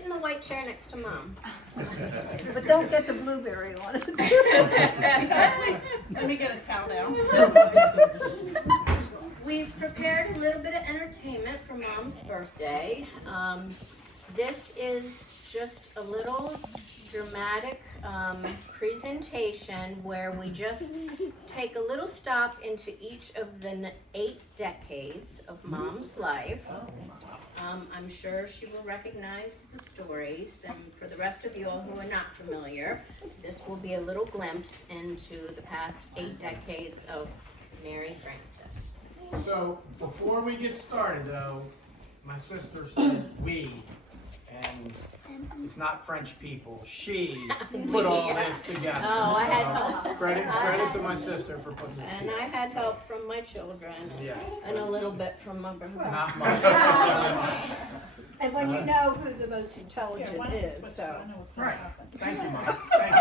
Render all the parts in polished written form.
sit in the white chair next to Mom. But don't get the blueberry on it. Please, let me get a towel down. We've prepared a little bit of entertainment for Mom's birthday. This is just a little dramatic presentation where we just take a little stop into each of the 8 decades of Mom's life. I'm sure she will recognize the stories, and for the rest of you all who are not familiar, this will be a little glimpse into the past 8 decades of Mary Frances. So, before we get started though, my sister said we, and it's not French people. She put all this together. Oh, I had help. Credit to my sister for putting this And together. I had help from my children, Yes. and a little bit from my brother. Not much. Not much. And when you know who the most intelligent Why don't you is, switch it? so. I know what's gonna Right. happen. Thank you, Mom. Thank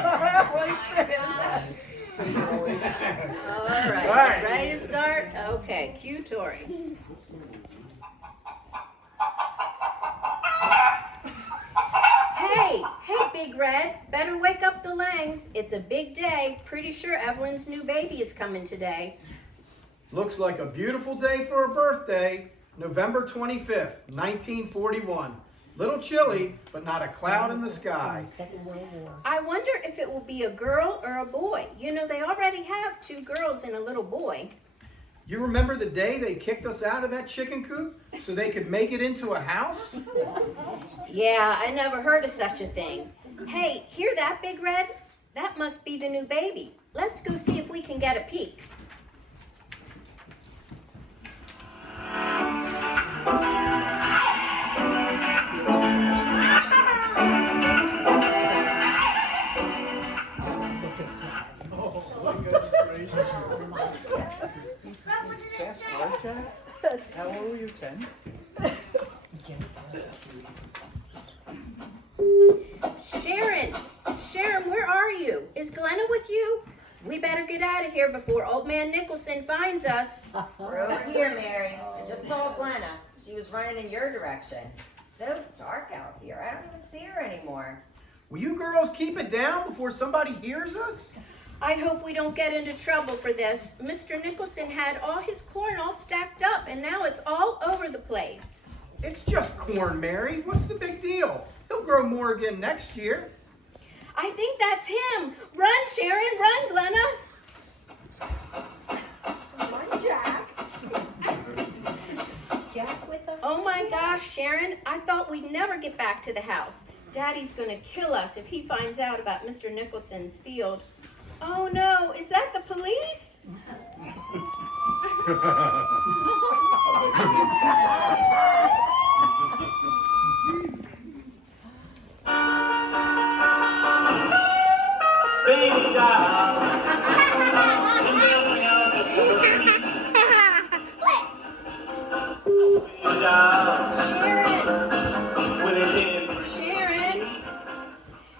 you. All right, All right. ready to start? Okay, cue Tori. Hey, Big Red, better wake up the Langs. It's a big day. Pretty sure Evelyn's new baby is coming today. Looks like a beautiful day for a birthday. November 25th, 1941. Little chilly, but not a cloud in the sky. I wonder if it will be a girl or a boy. You know, they already have 2 girls and a little boy. You remember the day they kicked us out of that chicken coop so they could make it into a house? Yeah, I never heard of such a thing. Hey, hear that, Big Red? That must be the new baby. Let's go see if we can get a peek. How old were you, 10? Sharon, where are you? Is Glenna with you? We better get out of here before old man Nicholson finds us. We're over here, Mary. I just saw Glenna. She was running in your direction. So dark out here. I don't even see her anymore. Will you girls keep it down before somebody hears us? I hope we don't get into trouble for this. Mr. Nicholson had all his corn all stacked up, and now it's all over the place. It's just corn, Mary. What's the big deal? He'll grow more again next year. I think that's him. Run, Sharon, run, Glenna. One Jack. Jack with us? Oh my gosh, Sharon, I thought we'd never get back to the house. Daddy's gonna kill us if he finds out about Mr. Nicholson's field. Oh no, is that the police? Baby doll,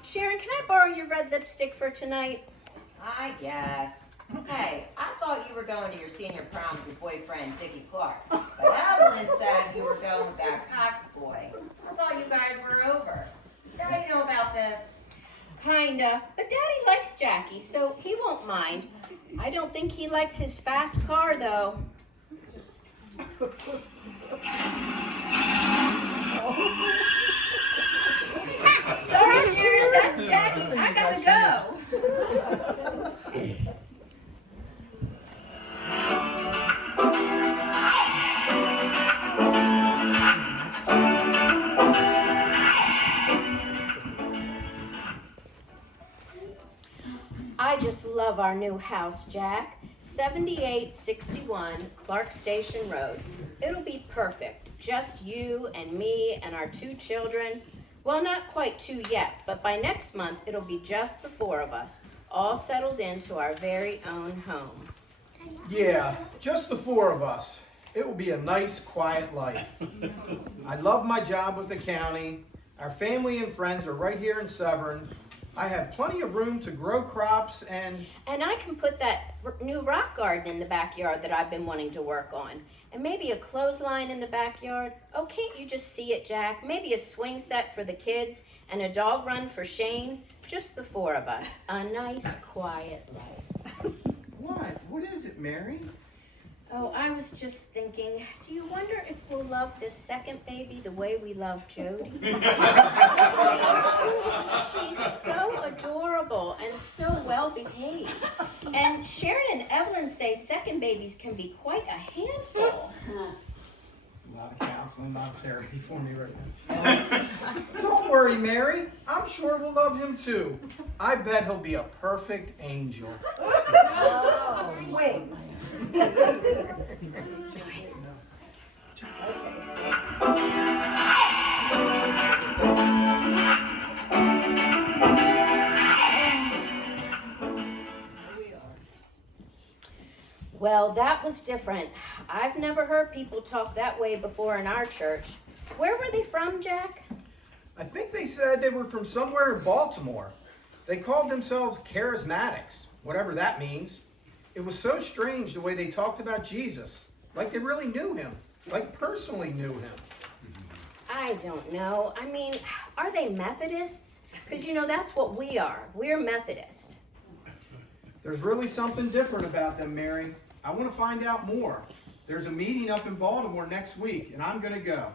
Sharon, can I borrow your red lipstick for tonight? I guess. Hey, I thought you were going to your senior prom with your boyfriend, Dickie Clark. But Evelyn said you were going with that Cox boy. I thought you guys were over. Does Daddy know about this? Kinda, but Daddy likes Jackie, so he won't mind. I don't think he likes his fast car, though. Sorry, Sharon, that's Jackie. I gotta go. I just love our new house, Jack. 7861 Clark Station Road. It'll be perfect. Just you and me and our 2 children. Well, not quite 2 yet, but by next month it'll be just the 4 of us, all settled into our very own home. Yeah, just the 4 of us. It will be a nice, quiet life. I love my job with the county. Our family and friends are right here in Severn. I have plenty of room to grow crops and I can put that new rock garden in the backyard that I've been wanting to work on. And maybe a clothesline in the backyard. Oh, can't you just see it, Jack? Maybe a swing set for the kids and a dog run for Shane. Just the four of us. A nice, quiet life. What? What is it, Mary? Oh, I was just thinking, do you wonder if we'll love this second baby the way we love Jody? She's so adorable and so well behaved. And Sharon and Evelyn say second babies can be quite a handful. A lot of counseling, a lot of therapy for me right now. Don't worry, Mary. I'm sure we'll love him too. I bet he'll be a perfect angel. Wings. Well, that was different. I've never heard people talk that way before in our church. Where were they from, Jack? I think they said they were from somewhere in Baltimore. They called themselves charismatics, whatever that means. It was so strange the way they talked about Jesus, like they really knew him, like personally knew him. I don't know. I mean, are they Methodists? Because, you know, that's what we are. We're Methodist. There's really something different about them, Mary. I want to find out more. There's a meeting up in Baltimore next week, and I'm going to go.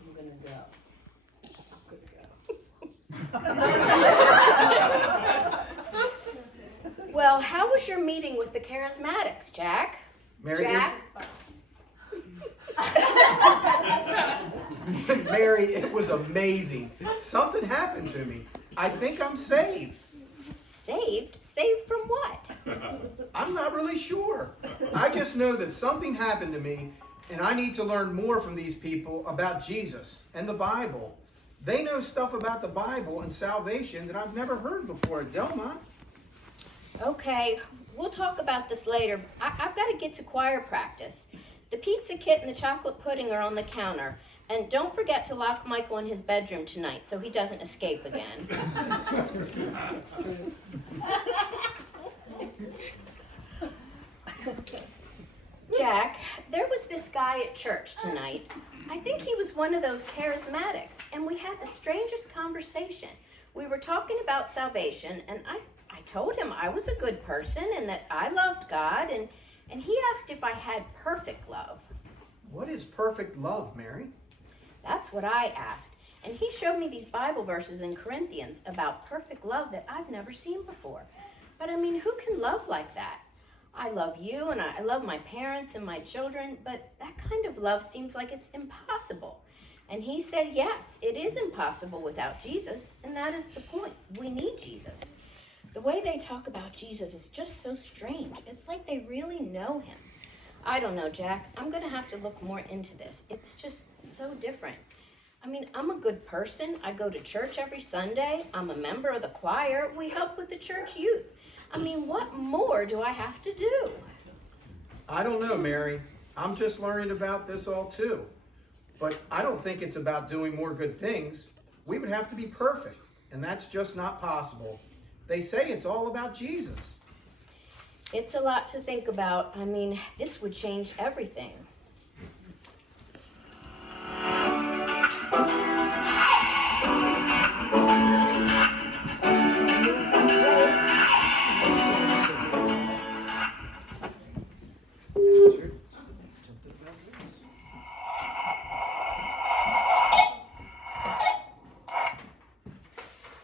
I'm going to go. Well, how was your meeting with the charismatics, Jack? Mary, Jack? Mary, it was amazing. Something happened to me. I think I'm saved. Saved? Saved from what? I'm not really sure. I just know that something happened to me, and I need to learn more from these people about Jesus and the Bible. They know stuff about the Bible and salvation that I've never heard before at Delmont. Okay, we'll talk about this later. I've got to get to choir practice. The pizza kit and the chocolate pudding are on the counter. And don't forget to lock Michael in his bedroom tonight so he doesn't escape again. Jack, there was this guy at church tonight. I think he was one of those charismatics, and we had the strangest conversation. We were talking about salvation, and I told him I was a good person and that I loved God, and he asked if I had perfect love. What is perfect love, Mary? That's what I asked. And he showed me these Bible verses in Corinthians about perfect love that I've never seen before. But I mean, who can love like that? I love you and I love my parents and my children, but that kind of love seems like it's impossible. And he said, yes, it is impossible without Jesus, and that is the point. We need Jesus. The way they talk about Jesus is just so strange. It's like they really know him. I don't know, Jack. I'm going to have to look more into this. It's just so different. I mean, I'm a good person. I go to church every Sunday. I'm a member of the choir. We help with the church youth. I mean, what more do I have to do? I don't know, Mary. I'm just learning about this all too. But I don't think it's about doing more good things. We would have to be perfect, and that's just not possible. They say it's all about Jesus. It's a lot to think about. I mean, this would change everything.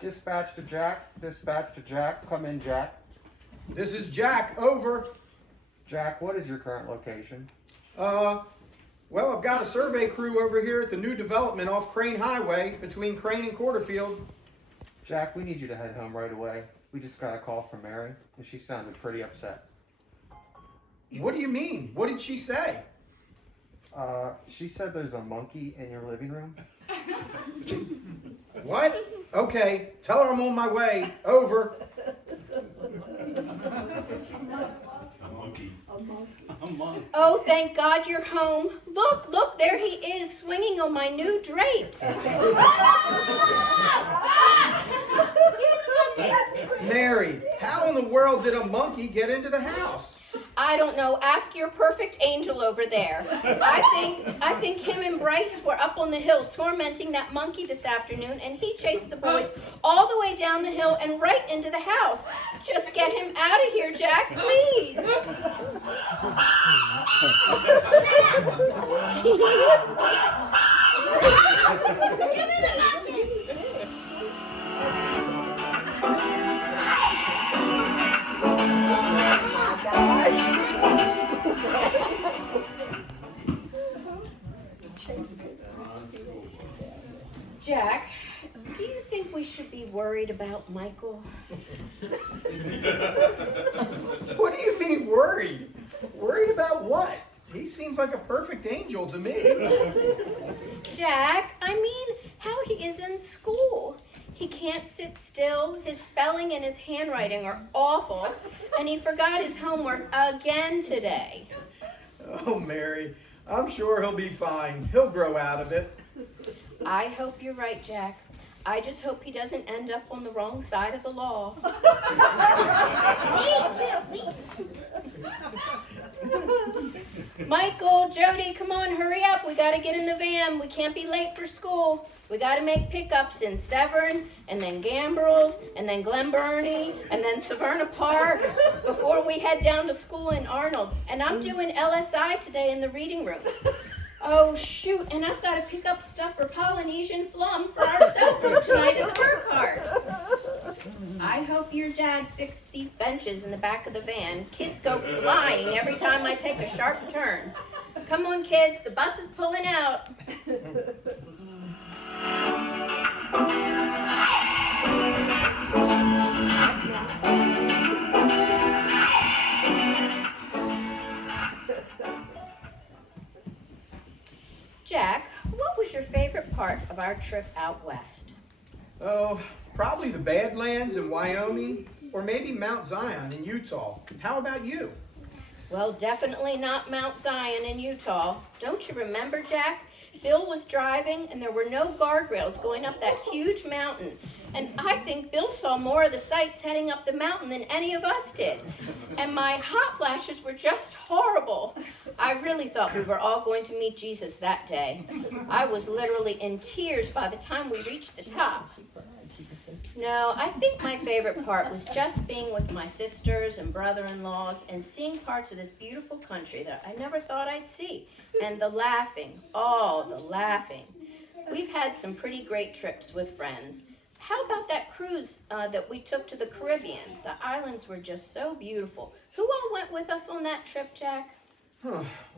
Dispatch to Jack. Dispatch to Jack. Come in, Jack. This is Jack, over. Jack, what is your current location? Well, I've got a survey crew over here at the new development off Crane Highway between Crane and Quarterfield. Jack, we need you to head home right away. We just got a call from Mary, and she sounded pretty upset. What do you mean? What did she say? She said there's a monkey in your living room. What? Okay, tell her I'm on my way. Over. Oh, thank God you're home. Look, there he is, swinging on my new drapes. Mary, how in the world did a monkey get into the house? I don't know. Ask your perfect angel over there. I think him and Bryce were up on the hill tormenting that monkey this afternoon, and he chased the boys all the way down the hill and right into the house. Just get him out of here, Jack, please. Jack, do you think we should be worried about Michael? What do you mean worried? Worried about what? He seems like a perfect angel to me. Jack, I mean, how he is in school. He can't sit still, his spelling and his handwriting are awful, and he forgot his homework again today. Oh, Mary, I'm sure he'll be fine. He'll grow out of it. I hope you're right, Jack. I just hope he doesn't end up on the wrong side of the law. Michael, Jody, come on, hurry up. We gotta get in the van. We can't be late for school. We gotta make pickups in Severn, and then Gambrels, and then Glen Burnie, and then Severna Park before we head down to school in Arnold. And I'm doing LSI today in the reading room. Oh, shoot, and I've got to pick up stuff for Polynesian Flum for our supper tonight at the Burkharts. I hope your dad fixed these benches in the back of the van. Kids go flying every time I take a sharp turn. Come on, kids, the bus is pulling out. Jack, what was your favorite part of our trip out west? Oh, probably the Badlands in Wyoming, or maybe Mount Zion in Utah. How about you? Well, definitely not Mount Zion in Utah. Don't you remember, Jack? Bill was driving and there were no guardrails going up that huge mountain. And I think Bill saw more of the sights heading up the mountain than any of us did. And my hot flashes were just horrible. I really thought we were all going to meet Jesus that day. I was literally in tears by the time we reached the top. No, I think my favorite part was just being with my sisters and brother-in-laws and seeing parts of this beautiful country that I never thought I'd see. And the laughing, oh, the laughing. We've had some pretty great trips with friends. How about that cruise that we took to the Caribbean? The islands were just so beautiful. Who all went with us on that trip, Jack?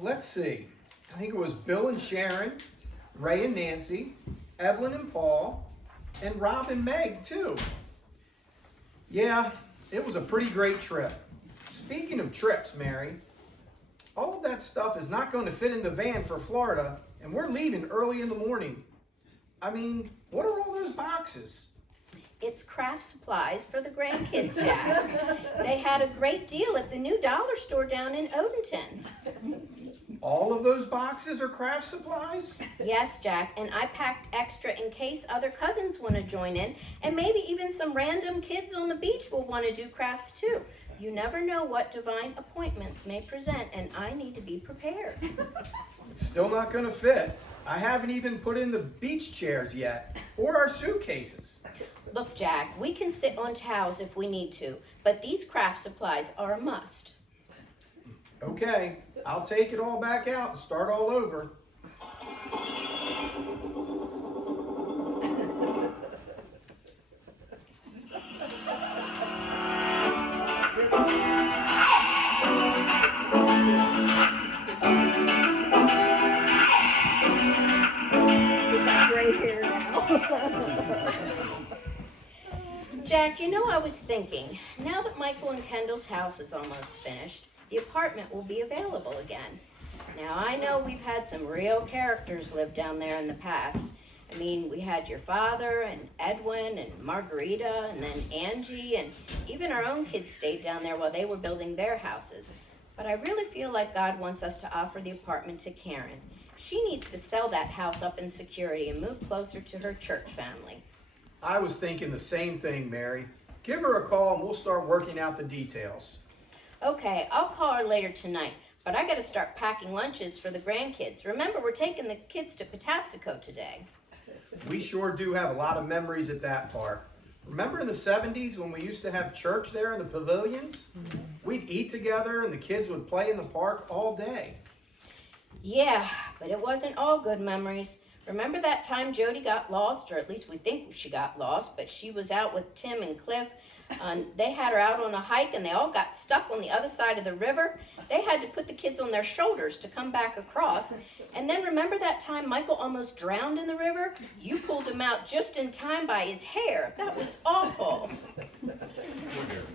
Let's see. I think it was Bill and Sharon, Ray and Nancy, Evelyn and Paul, and Rob and Meg, too. Yeah, it was a pretty great trip. Speaking of trips, Mary, all of that stuff is not going to fit in the van for Florida, and we're leaving early in the morning. I mean, what are all those boxes? It's craft supplies for the grandkids, Jack. They had a great deal at the new dollar store down in Odenton. All of those boxes are craft supplies? Yes, Jack, and I packed extra in case other cousins want to join in, and maybe even some random kids on the beach will want to do crafts too. You never know what divine appointments may present, and I need to be prepared. It's still not going to fit. I haven't even put in the beach chairs yet, or our suitcases. Look, Jack, we can sit on towels if we need to, but these craft supplies are a must. Okay, I'll take it all back out and start all over. Gray hair now. Jack, you know, I was thinking, now that Michael and Kendall's house is almost finished, the apartment will be available again. Now, I know we've had some real characters live down there in the past. I mean, we had your father and Edwin and Margarita and then Angie, and even our own kids stayed down there while they were building their houses. But I really feel like God wants us to offer the apartment to Karen. She needs to sell that house up in security and move closer to her church family. I was thinking the same thing, Mary. Give her a call and we'll start working out the details. Okay, I'll call her later tonight, but I gotta start packing lunches for the grandkids. Remember, we're taking the kids to Patapsco today. We sure do have a lot of memories at that park. Remember in the 70s when we used to have church there in the pavilions? We'd eat together and the kids would play in the park all day. Yeah, but it wasn't all good memories. Remember that time Jody got lost, or at least we think she got lost, but she was out with Tim and Cliff. They had her out on a hike and they all got stuck on the other side of the river. They had to put the kids on their shoulders to come back across. And then remember that time Michael almost drowned in the river? You pulled him out just in time by his hair. That was awful.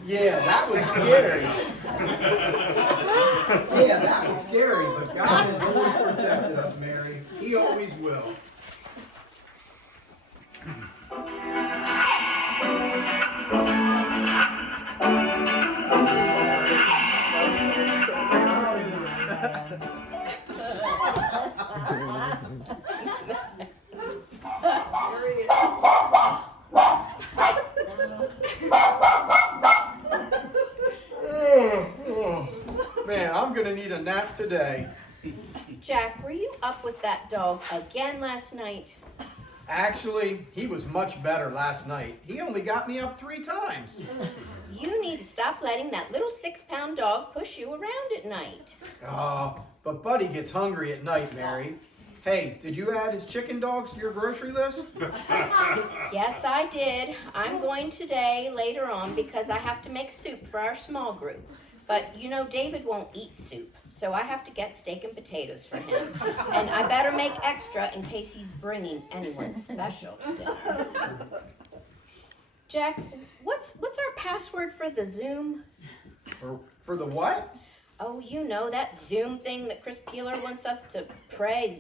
Yeah, that was scary. Yeah, that was scary, but God has always protected us, Mary. He always will. There he is. Man, I'm gonna need a nap today. Jack, were you up with that dog again last night? Actually, he was much better last night. He only got me up 3 times. You need to stop letting that little 6-pound dog push you around at night. But Buddy gets hungry at night, Mary. Hey, did you add his chicken dogs to your grocery list? Yes, I did. I'm going today later on because I have to make soup for our small group. But you know, David won't eat soup, so I have to get steak and potatoes for him. And I better make extra in case he's bringing anyone special to dinner. Jack, what's our password for the Zoom? For the what? Oh, you know, that Zoom thing that Chris Peeler wants us to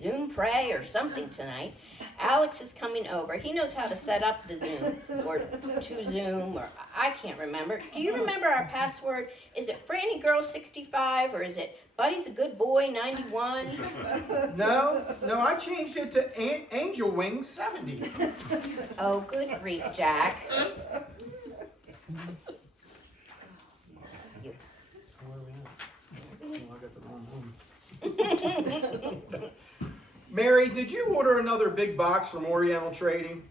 Zoom pray or something tonight. Alex is coming over. He knows how to set up the Zoom or to Zoom or I can't remember. Do you remember our password? Is it Franny Girl 65 or is it Buddy's a Good Boy 91? No, I changed it to Angel Wings 70. Oh, good grief, Jack. Mary, did you order another big box from Oriental Trading?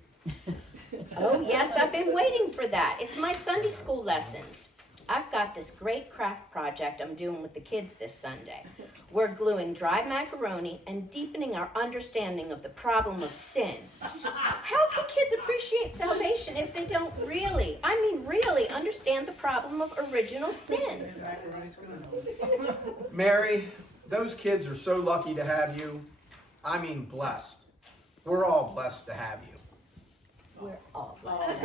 Oh, yes, I've been waiting for that. It's my Sunday school lessons. I've got this great craft project I'm doing with the kids this Sunday. We're gluing dry macaroni and deepening our understanding of the problem of sin. How can kids appreciate salvation if they don't really understand the problem of original sin? Mary, those kids are so lucky to have you. I mean blessed. We're all blessed to have you. We're all blessed.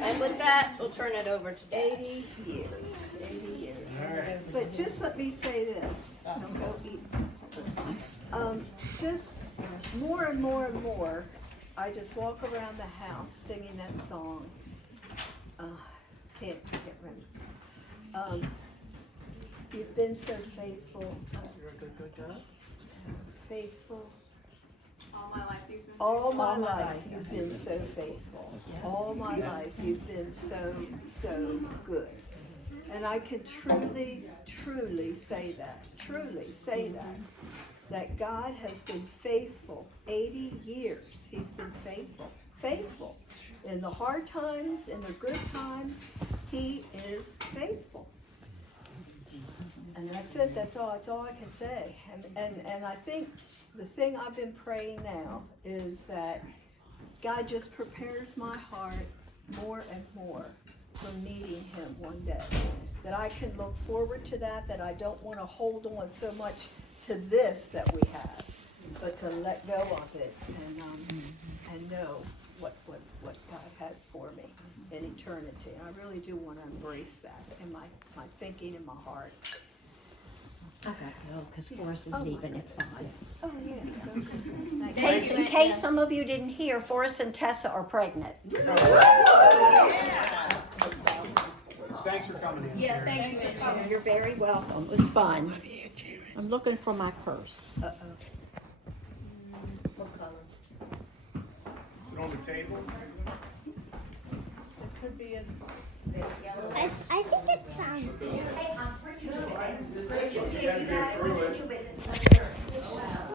And with that, we'll turn it over to Dad. 80 years. 80 years. But just let me say this. Don't go eat something. Just more and more and more, I just walk around the house singing that song. Can't remember. You've been so faithful. Faithful. All my life you've been All my life you've been so faithful. All my life you've been so good. And I can truly say that God has been faithful 80 years. He's been faithful. In the hard times, in the good times, He is faithful. And that's it, that's all I can say. And I think the thing I've been praying now is that God just prepares my heart more and more for meeting Him one day. That I can look forward to that I don't want to hold on so much to this that we have, but to let go of it and know what God has for me in eternity. I really do want to embrace that in my thinking and my heart. I gotta go because Forrest is leaving at 5. Oh, yeah. In case some of you didn't hear, Forrest and Tessa are pregnant. Thanks for coming in. Yeah, Mary. thank you, Mitch. You're very welcome. It was fun. I'm looking for my purse. Uh-oh. Is it on the table? It could be in. I think it sounds good. You gotta go through it.